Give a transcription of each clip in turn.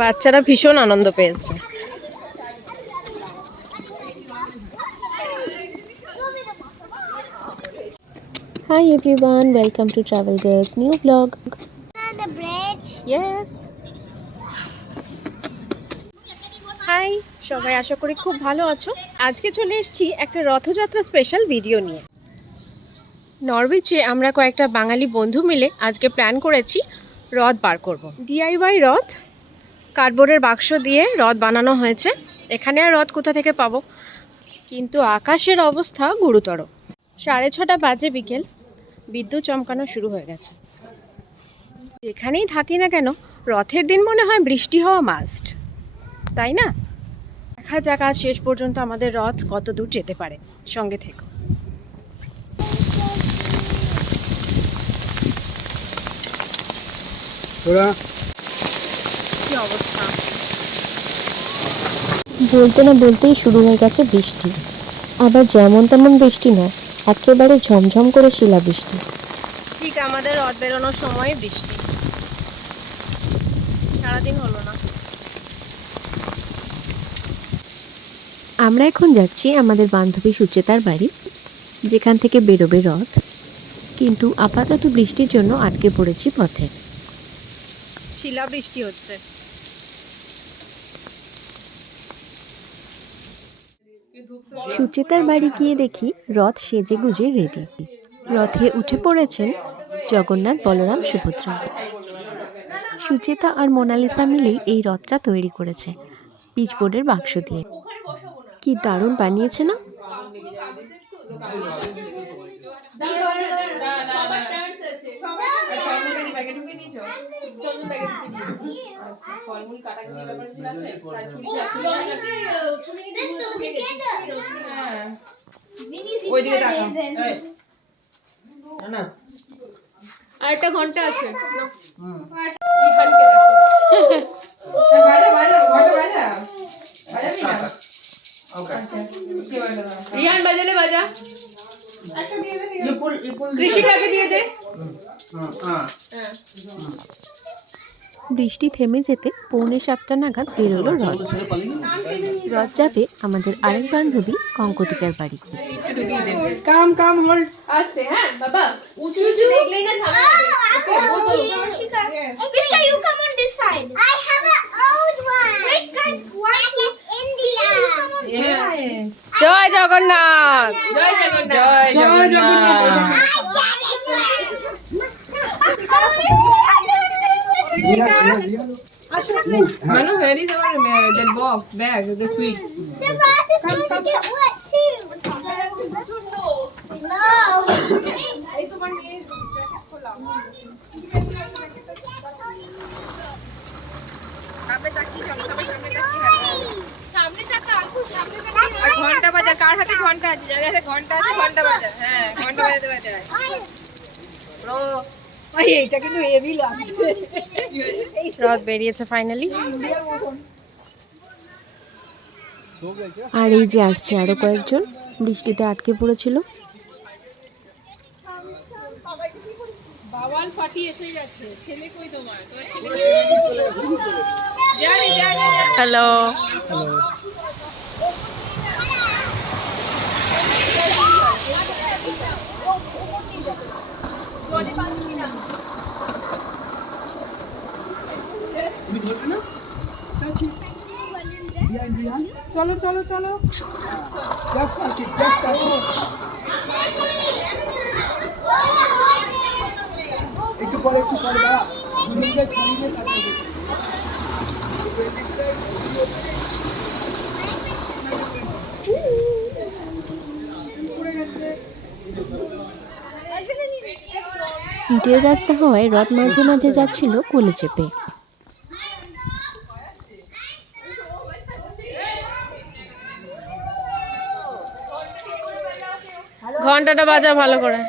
বাচ্চারা ভীষণ আনন্দ পেয়েছে। Hi everyone, welcome to Travel Girls new vlog. the bridge. Yes hi সবাই আশা করি খুব ভালো আছো। আজকে চলে এসেছি একটা রথযাত্রা স্পেশাল ভিডিও নিয়ে। নরউইচে আমরা কয়েকটা বাঙালি বন্ধু মিলে আজকে প্ল্যান করেছি রথ বার করব। ডিআইওয়াই রথ কার্ডবোর্ডের বাক্স দিয়ে রথ বানানো হয়েছে। এখানে আর রথ কোথা থেকে পাবো? কিন্তু আকাশের অবস্থা গুরুতর। সাড়ে ছটা বাজে বিকেল। বিদ্যুৎ চমকানো শুরু হয়ে গেছে। যেখানেই থাকি না কেন, রথের দিন মনে হয় বৃষ্টি হওয়া মাস্ট তাই না? দেখা যাক আজ শেষ পর্যন্ত আমাদের রথ কত দূর যেতে পারে। সঙ্গে থেকো। তোরা কি অবস্থা? বলতে না বলতেই শুরু হয়ে গেছে বৃষ্টি। আবার যেমন তেমন বৃষ্টি নয় একেবারে ঝমঝম করে শিলা বৃষ্টি ঠিক আমাদের রথ বেরোনোর সময় বৃষ্টি। সারাদিন হলো না। আমরা এখন যাচ্ছি আমাদের বান্ধবী সুচেতার বাড়ি যেখান থেকে বেরোবে রথ। কিন্তু আপাতত বৃষ্টির জন্য আটকে পড়েছি পথে। শিলা বৃষ্টি হচ্ছে। সুচেতার বাড়ি গিয়ে দেখি রথ সেজে গুজে রেডি রথে উঠে পড়েছেন জগন্নাথ বলরাম সুভদ্রা। সুচেতা আর মোনালিসা মিলেই এই রথটা তৈরি করেছে পিচবোর্ডের বাক্স দিয়ে। কি দারুণ বানিয়েছে না? ওইদিকে তাকাও। না আর একটা ঘণ্টা আছে। বাজা বাজা ঘণ্টা বাজা। বাজাবি না? ওকে রিয়ান বাজালে বাজা। একটা দিয়ে দেবি ইপুল ইপুল কৃষিকাকে দিয়ে দে। হ্যাঁ। বৃষ্টি থেমে যেতে পৌনে সাতটা নাগাদ বেরোলো রথ। রথ যাবে আমাদের আরেক বান্ধবী কঙ্কটিকার বাড়িতে কাম কাম হোল্ড আসছে হ্যাঁ বাবা। উঁচু উঁচু দেখলেই না থামবে। ওকে বলো Krishna, you come on this side. I have an old one. Wait, guys, one from India. Joy Jagannath Joy Jagannath Joy Jagannath Manu, where is our uh, that box bag, the sweet? The rat is going to get wet too. ঘণ্টা বাজা কার হাতে ঘণ্টা আছে যাদের হাতে ঘণ্টা আছে ঘণ্টা বাজা হ্যাঁ ঘণ্টা বাজাতে বাজায় রথ বেরিয়েছে ফাইনালি আর এই যে আসছে আরও কয়েকজন বৃষ্টিতে আটকে পড়েছিল। বাওয়াল পার্টি এসে গেছে। ছেলে কই তোমার? তোমার ছেলে জানি জানি হ্যালো চলো চলো চলো একটু পরে একটু পরে দাঁড়া দেখি। ইটের রাস্তা হওয়ায় রথ মাঝে মাঝে যাচ্ছিল কোলে চেপে। ঘন্টাটা বাজা ভালো করে।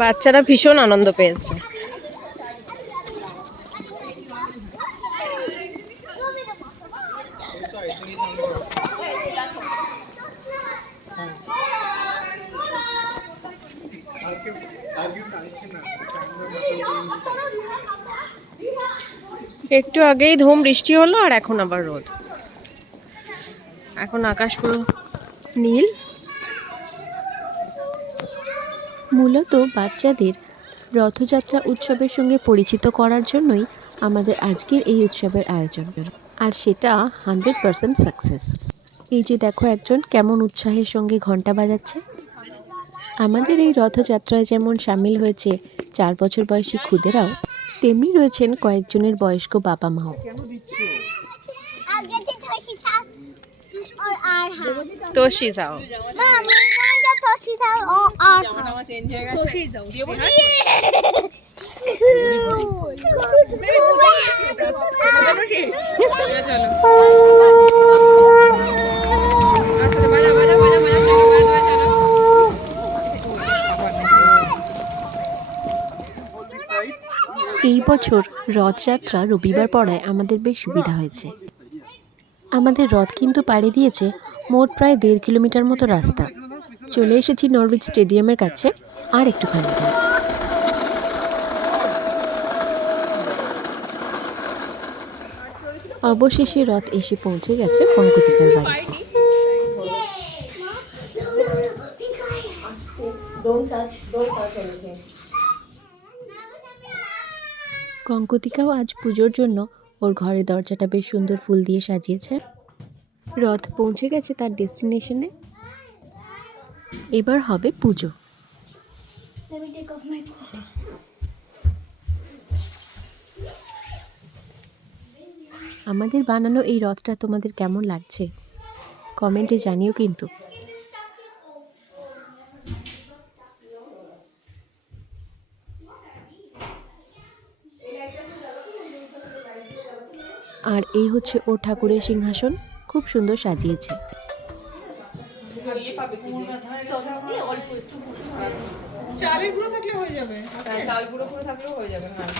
বাচ্চারা ভীষণ আনন্দ পেয়েছে। একটু আগেই ধুম বৃষ্টি হলো আর এখন আবার রোদ। এখন আকাশ পুরো নীল। মূলত বাচ্চাদের রথযাত্রা উৎসবের সঙ্গে পরিচিত করার জন্যই আমাদের আজকের এই উৎসবের আয়োজন। আর সেটা হান্ড্রেড পারসেন্ট সাকসেস। এই যে দেখো একজন কেমন উৎসাহের সঙ্গে ঘণ্টা বাজাচ্ছে। আমাদের এই রথযাত্রায় যেমন সামিল হয়েছে চার বছর বয়সী খুদেরাও তেমনি রয়েছেন কয়েকজনের বয়স্ক বাবা মাও। এই বছর রথযাত্রা রবিবার পড়ায় আমাদের বেশ সুবিধা হয়েছে। আমাদের রথ কিন্তু পাড়ি দিয়েছে মোট প্রায় দেড় কিলোমিটার মতো রাস্তা। চলে এসেছি নরউইচ স্টেডিয়ামের কাছে আর একটুখানি। অবশেষে রথ এসে পৌঁছে গেছে কঙ্কতিকার বাড়ি কঙ্কতিকাও আজ পুজোর জন্য ওর ঘরের দরজাটা বেশ সুন্দর ফুল দিয়ে সাজিয়েছে। রথ পৌঁছে গেছে তার ডেস্টিনেশনে। এবার হবে পুজো. আমাদের বানানো এই রথটা তোমাদের কেমন লাগছে? কমেন্টে জানিও কিন্তু। আর এই হচ্ছে ও ঠাকুরের সিংহাসন খুব সুন্দর সাজিয়েছে। চালের গুঁড়ো থাকলে হয়ে যাবে। হ্যাঁ, চাল গুঁড়ো থাকলেও হয়ে যাবে হ্যাঁ।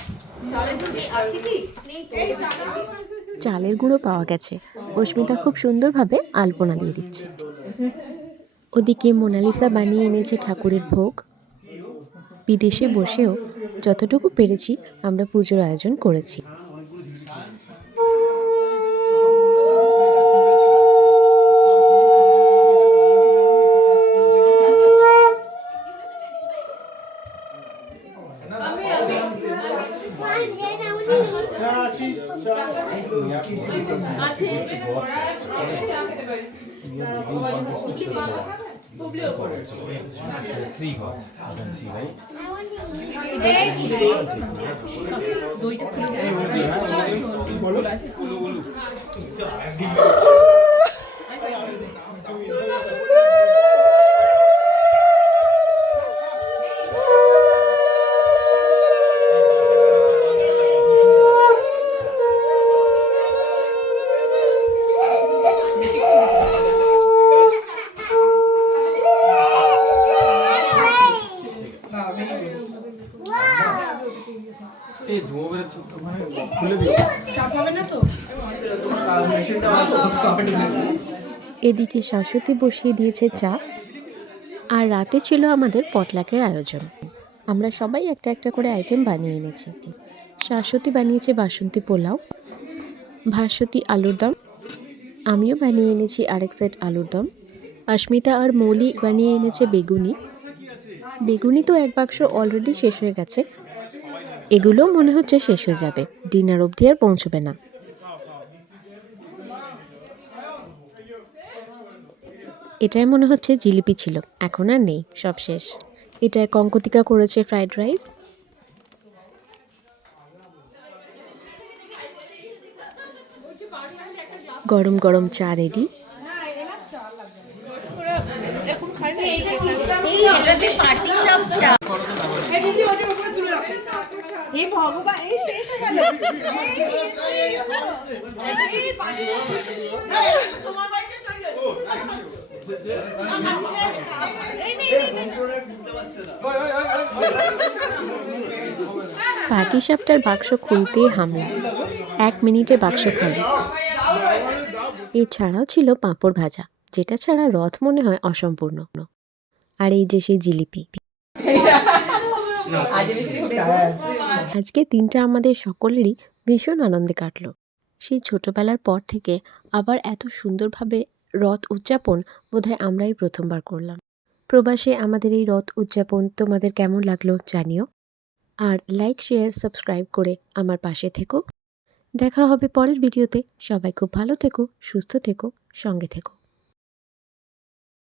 চালের গুঁড়ো পাওয়া গেছে। অস্মিতা খুব সুন্দরভাবে আলপনা দিয়ে দিচ্ছে। ওদিকে মোনালিসা বানিয়ে এনেছে ঠাকুরের ভোগ। বিদেশে বসেও যতটুকু পেরেছি আমরা পুজোর আয়োজন করেছি। I can see, right? To এদিকে শাশ্বতী বসিয়ে দিয়েছে চা, আর রাতে ছিল আমাদের পটলাকের আয়োজন। আমরা সবাই একটা একটা করে আইটেম বানিয়ে এনেছি। শাশ্বতী বানিয়েছে বাসন্তী পোলাও, ভাস্বতী আলুর দম, আমিও বানিয়ে এনেছি আরেক সেট আলুর দম, অস্মিতা আর মৌলি বানিয়ে এনেছে বেগুনি। বেগুনি তো এক বাক্স অলরেডি শেষ হয়ে গেছে। এগুলোও মনে হচ্ছে শেষ হয়ে যাবে। ডিনার অবধি আর পৌঁছবে না। এটাই মনে হচ্ছে জিলিপি ছিল। এখন আর নেই, সব শেষ। এটায় কঙ্কতিকা করেছে ফ্রাইড রাইস। গরম গরম চা রেডি। ভগবান এই শেষ হয়ে গেল। পাটি সাপটার বাক্স খুলতেই হামলা এক মিনিটে বাক্স খালি। এছাড়াও ছিল পাঁপড় ভাজা যেটা ছাড়া রথ মনে হয় অসম্পূর্ণ। আর এই যে সেই জিলিপি। আজকে দিনটা আমাদের সকলেরই ভীষণ আনন্দে কাটলো। সেই ছোটবেলার পর থেকে আবার এত সুন্দরভাবে রথ উদযাপন বোধহয় আমরাই প্রথমবার করলাম। প্রবাসে আমাদের এই রথ উদযাপন তোমাদের কেমন লাগল জানিও। আর লাইক শেয়ার সাবস্ক্রাইব করে আমার পাশে থেকো। দেখা হবে পরের ভিডিওতে সবাই খুব ভালো থেকো, সুস্থ থেকো, সঙ্গে থেকো।